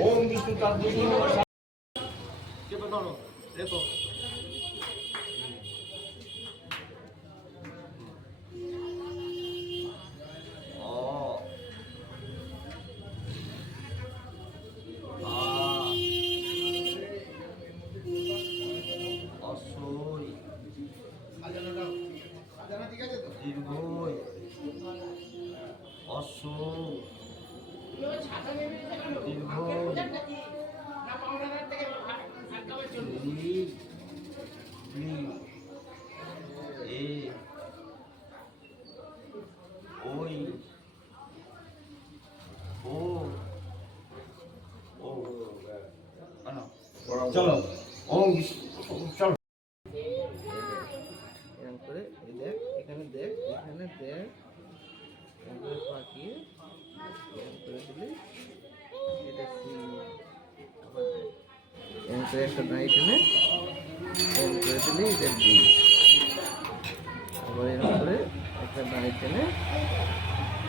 ওম বিষ্ণু চেপে ধরো দেখো চলো ওম চলো এরকম করে দেখ এখানে দেখ এখানে দেখ এখানে পাকিয়ে এরকম করে দিলে এটা সি আবার এরকম করে একটা দাঁড়িয়ে টেনে এরকম করে দিলে এটা ডি আবার এরকম করে একটা দাঁড়িয়ে টেনে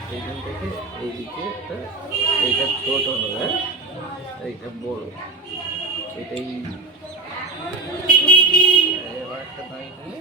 এইখান থেকে এইদিকে একটা এইটা ছোট হবে এইটা বড় এটাই এবার একটা দাঁড়িয়ে টেনে